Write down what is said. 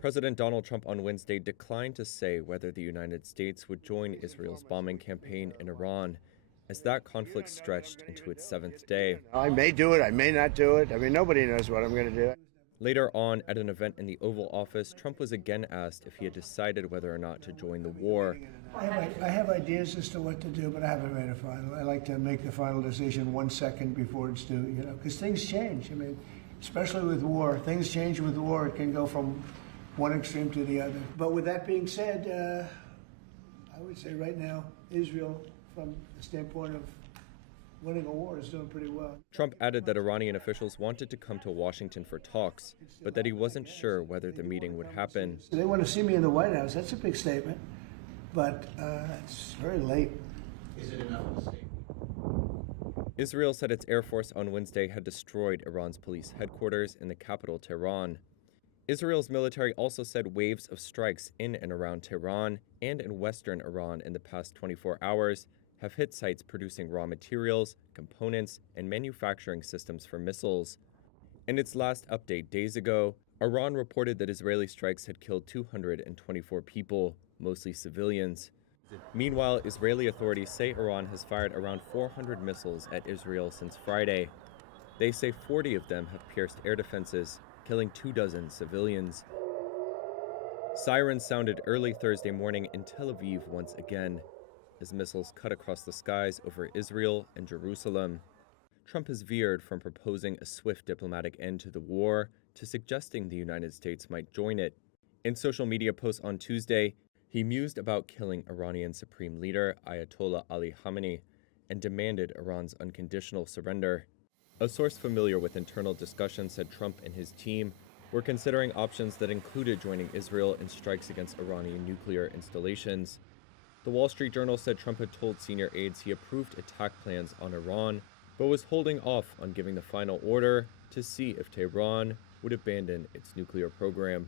President Donald Trump on Wednesday declined to say whether the United States would join Israel's bombing campaign in Iran, as that conflict stretched into its seventh day. I may do it, I may not do it. I mean, nobody knows what I'm going to do. Later on, at an event in the Oval Office, Trump was again asked if he had decided whether or not to join the war. I have ideas as to what to do, but I haven't made a final. I like to make the final decision 1 second before it's due, because things change. I mean, especially with war. Things change with war. It can go from one extreme to the other. But with that being said, I would say right now, Israel, from the standpoint of winning a war, is doing pretty well. Trump added that Iranian officials wanted to come to Washington for talks, but that he wasn't sure whether the meeting would happen. They want to see me in the White House. That's a big statement, but it's very late. Is it enough of a statement? Israel said its Air Force on Wednesday had destroyed Iran's police headquarters in the capital, Tehran. Israel's military also said waves of strikes in and around Tehran and in western Iran in the past 24 hours have hit sites producing raw materials, components, and manufacturing systems for missiles. In its last update days ago, Iran reported that Israeli strikes had killed 224 people, mostly civilians. Meanwhile, Israeli authorities say Iran has fired around 400 missiles at Israel since Friday. They say 40 of them have pierced air defenses, killing 24 civilians. Sirens sounded early Thursday morning in Tel Aviv once again, as missiles cut across the skies over Israel and Jerusalem. Trump has veered from proposing a swift diplomatic end to the war to suggesting the United States might join it. In social media posts on Tuesday, he mused about killing Iranian Supreme Leader Ayatollah Ali Khamenei and demanded Iran's unconditional surrender. A source familiar with internal discussions said Trump and his team were considering options that included joining Israel in strikes against Iranian nuclear installations. The Wall Street Journal said Trump had told senior aides he approved attack plans on Iran, but was holding off on giving the final order to see if Tehran would abandon its nuclear program.